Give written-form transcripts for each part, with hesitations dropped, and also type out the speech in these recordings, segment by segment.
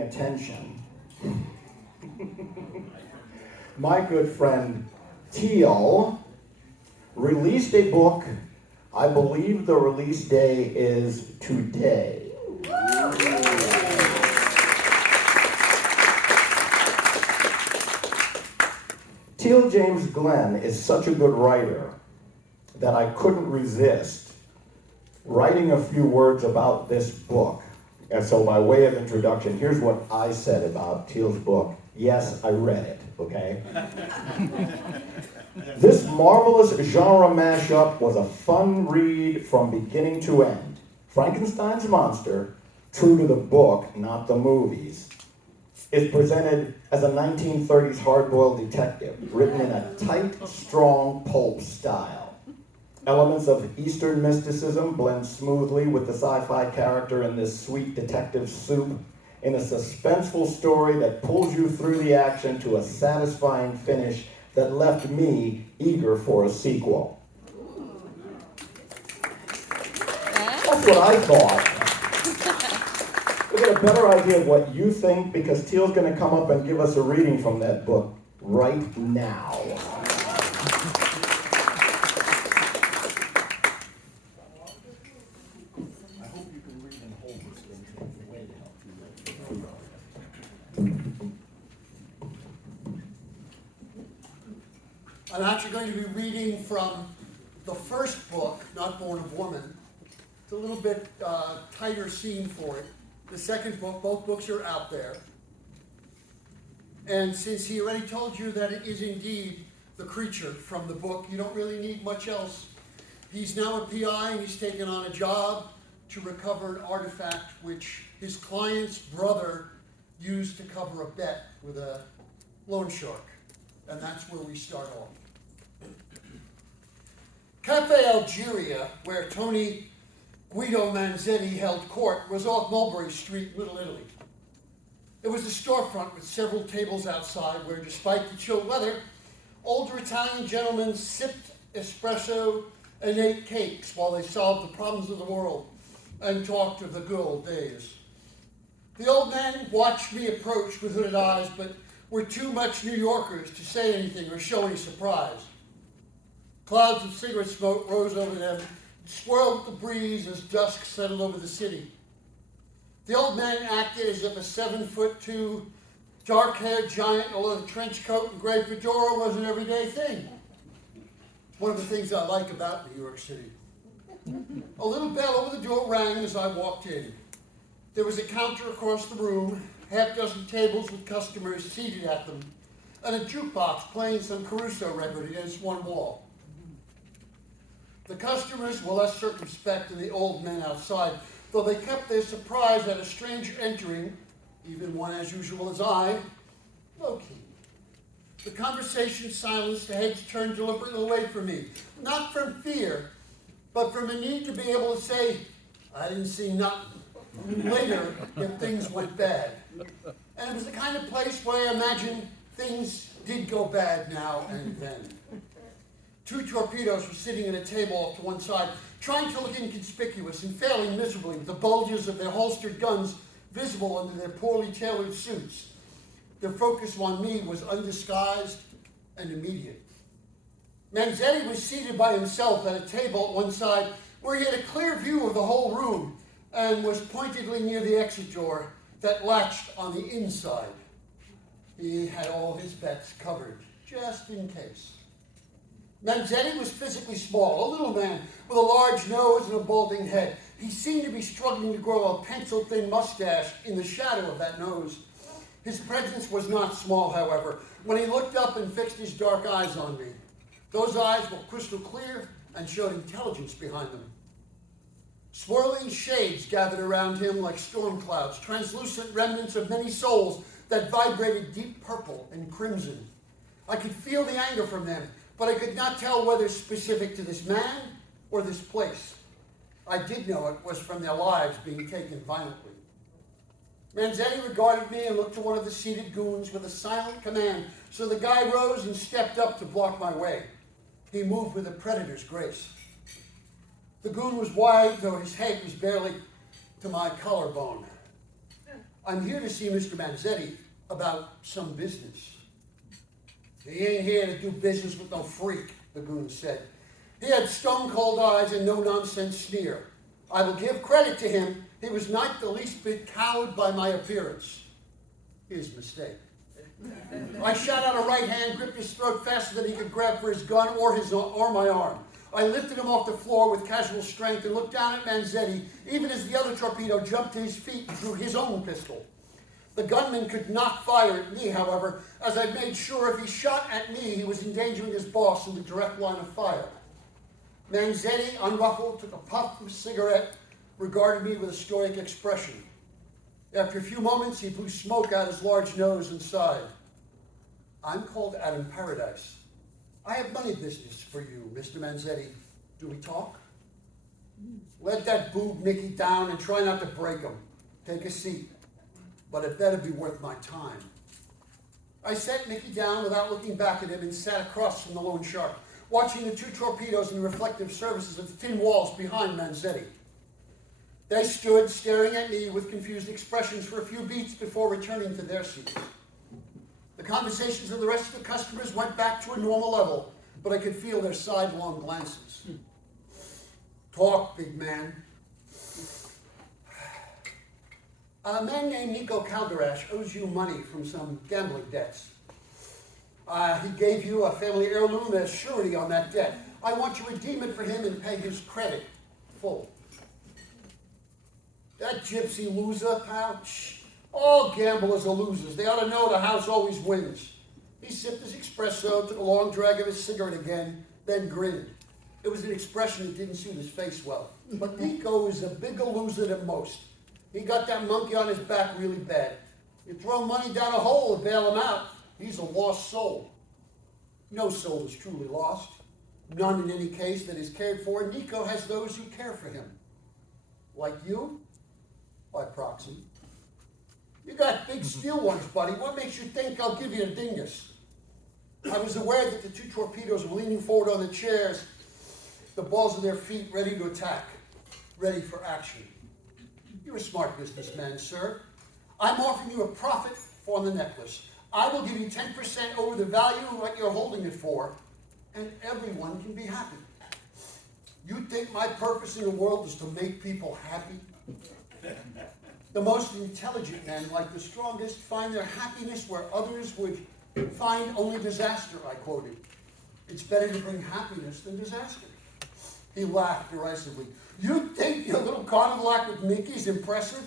attention. My good friend Teel released a book. I believe the release day is today. Teel James Glenn is such a good writer that I couldn't resist writing a few words about this book. And so by way of introduction, here's what I said about Teel's book. Yes, I read it, okay? This marvelous genre mashup was a fun read from beginning to end. Frankenstein's monster, true to the book, not the movies, is presented as a 1930s hard-boiled detective, written in a tight, strong pulp style. Elements of Eastern mysticism blend smoothly with the sci-fi character in this sweet detective soup in a suspenseful story that pulls you through the action to a satisfying finish that left me eager for a sequel. That's what I thought. We'll get a better idea of what you think because Teel's going to come up and give us a reading from that book right now. I'm actually going to be reading from the first book, Not Born of Woman. It's a little bit tighter scene for it. The second book, both books are out there. And since he already told you that it is indeed the creature from the book, you don't really need much else. He's now a PI and he's taken on a job to recover an artifact which his client's brother used to cover a bet with a loan shark. And that's where we start off. Cafe Algeria, where Tony Guido Manzetti held court, was off Mulberry Street, Little Italy. It was a storefront with several tables outside where, despite the chill weather, older Italian gentlemen sipped espresso and ate cakes while they solved the problems of the world and talked of the good old days. The old men watched me approach with hooded eyes, but were too much New Yorkers to say anything or show any surprise. Clouds of cigarette smoke rose over them, swirled with the breeze as dusk settled over the city. The old man acted as if a 7'2", dark-haired giant in a leather trench coat and gray fedora was an everyday thing. It's one of the things I like about New York City. A little bell over the door rang as I walked in. There was a counter across the room, half-dozen tables with customers seated at them, and a jukebox playing some Caruso record against one wall. The customers were less circumspect than the old men outside, though they kept their surprise at a stranger entering, even one as usual as I, low-key. The conversation silenced, the heads turned deliberately away from me, not from fear, but from a need to be able to say, I didn't see nothing, later if things went bad. And it was the kind of place where I imagine things did go bad now and then. Two torpedoes were sitting at a table off to one side, trying to look inconspicuous and failing miserably with the bulges of their holstered guns visible under their poorly tailored suits. Their focus on me was undisguised and immediate. Manzetti was seated by himself at a table at one side where he had a clear view of the whole room and was pointedly near the exit door that latched on the inside. He had all his bets covered, just in case. Manzetti was physically small, a little man with a large nose and a balding head. He seemed to be struggling to grow a pencil-thin mustache in the shadow of that nose. His presence was not small, however, when he looked up and fixed his dark eyes on me. Those eyes were crystal clear and showed intelligence behind them. Swirling shades gathered around him like storm clouds, translucent remnants of many souls that vibrated deep purple and crimson. I could feel the anger from them, but I could not tell whether specific to this man or this place. I did know it was from their lives being taken violently. Manzetti regarded me and looked to one of the seated goons with a silent command, so the guy rose and stepped up to block my way. He moved with a predator's grace. The goon was wide, though his head was barely to my collarbone. I'm here to see Mr. Manzetti about some business. He ain't here to do business with no freak, the goon said. He had stone-cold eyes and no-nonsense sneer. I will give credit to him. He was not the least bit cowed by my appearance. His mistake. I shot out a right hand, gripped his throat faster than he could grab for his gun or my arm. I lifted him off the floor with casual strength and looked down at Manzetti, even as the other torpedo jumped to his feet and drew his own pistol. The gunman could not fire at me, however, as I made sure if he shot at me, he was endangering his boss in the direct line of fire. Manzetti, unruffled, took a puff of a cigarette, regarded me with a stoic expression. After a few moments, he blew smoke out his large nose and sighed. I'm called Adam Paradise. I have money business for you, Mr. Manzetti. Do we talk? Let that boob Nicky down and try not to break him. Take a seat. But it better be worth my time. I set Nicky down without looking back at him and sat across from the loan shark, watching the two torpedoes and the reflective surfaces of the thin walls behind Manzetti. They stood staring at me with confused expressions for a few beats before returning to their seats. The conversations of the rest of the customers went back to a normal level, but I could feel their sidelong glances. Talk, big man. A man named Nico Calderash owes you money from some gambling debts. He gave you a family heirloom as surety on that debt. I want you to redeem it for him and pay his credit full. That gypsy loser, pal? Shh. All gamblers are losers. They ought to know the house always wins. He sipped his espresso, took a long drag of his cigarette again, then grinned. It was an expression that didn't suit his face well. But Nico is a bigger loser than most. He got that monkey on his back really bad. You throw money down a hole and bail him out, he's a lost soul. No soul is truly lost. None in any case that is cared for. Nico has those who care for him. Like you, by proxy. You got big steel ones, buddy. What makes you think I'll give you a dingus? I was aware that the two torpedoes were leaning forward on the chairs, the balls of their feet ready to attack, ready for action. You're a smart businessman, sir. I'm offering you a profit for the necklace. I will give you 10% over the value of what you're holding it for, and everyone can be happy. You think my purpose in the world is to make people happy? The most intelligent men, like the strongest, find their happiness where others would find only disaster, I quoted. It's better to bring happiness than disaster. He laughed derisively. You think your little carnival act with Mickey's impressive?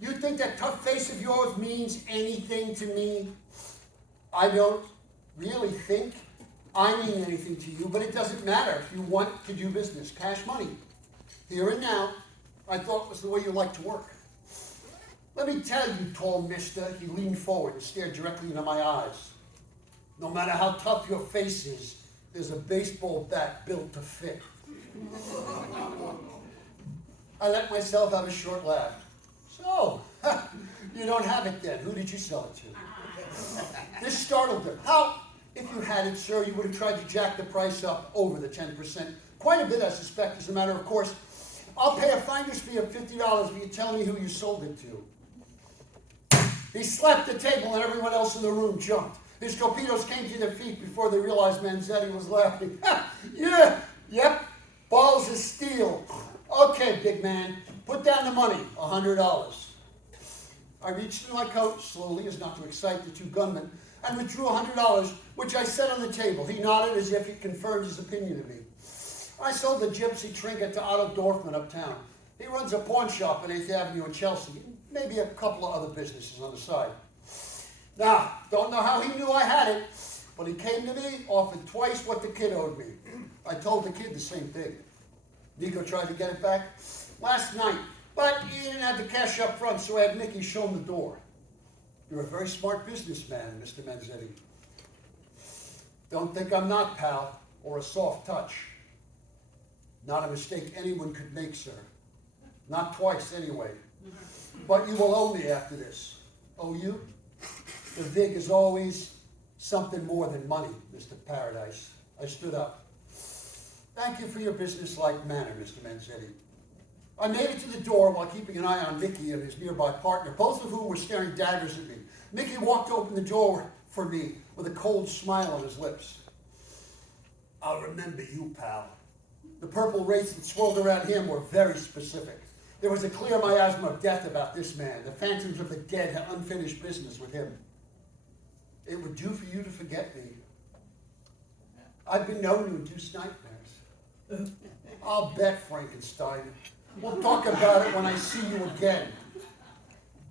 You think that tough face of yours means anything to me? I don't really think I mean anything to you, but it doesn't matter if you want to do business. Cash money. Here and now, I thought was the way you like to work. Let me tell you, tall mister, he leaned forward and stared directly into my eyes. No matter how tough your face is, there's a baseball bat built to fit. I let myself have a short laugh. So, you don't have it then. Who did you sell it to? This startled him. How? If you had it, sir, you would have tried to jack the price up over the 10%. Quite a bit, I suspect, as a matter of course. I'll pay a finder's fee of $50 if you tell me who you sold it to. He slapped the table and everyone else in the room jumped. His torpedoes came to their feet before they realized Manzetti was laughing. Yeah, yep, balls of steel. Okay, big man, put down the money, $100. I reached in my coat slowly as not to excite the two gunmen and withdrew $100, which I set on the table. He nodded as if he confirmed his opinion of me. I sold the gypsy trinket to Otto Dorfman uptown. He runs a pawn shop on 8th Avenue in Chelsea, maybe a couple of other businesses on the side. Now, don't know how he knew I had it, but he came to me, offered twice what the kid owed me. I told the kid the same thing. Nico tried to get it back last night, but he didn't have the cash up front, so I had Nicky show him the door. You're a very smart businessman, Mr. Manzetti. Don't think I'm not, pal, or a soft touch. Not a mistake anyone could make, sir. Not twice, anyway. But you will owe me after this. Owe you? The vig is always something more than money, Mr. Paradise. I stood up. Thank you for your businesslike manner, Mr. Manzetti. I made it to the door while keeping an eye on Mickey and his nearby partner, both of whom were staring daggers at me. Mickey walked open the door for me with a cold smile on his lips. I'll remember you, pal. The purple wraiths that swirled around him were very specific. There was a clear miasma of death about this man. The phantoms of the dead had unfinished business with him. It would do for you to forget me. I've been known to induce nightmares. I'll bet, Frankenstein. We'll talk about it when I see you again.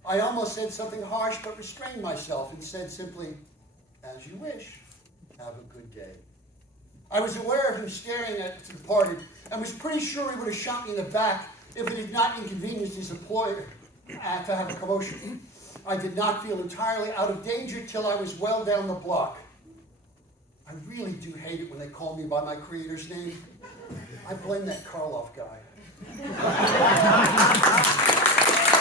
I almost said something harsh, but restrained myself and said simply, as you wish. Have a good day. I was aware of him staring at the departed and was pretty sure he would have shot me in the back if it had not inconvenienced his employer to have a commotion. I did not feel entirely out of danger till I was well down the block. I really do hate it when they call me by my creator's name. I blame that Karloff guy.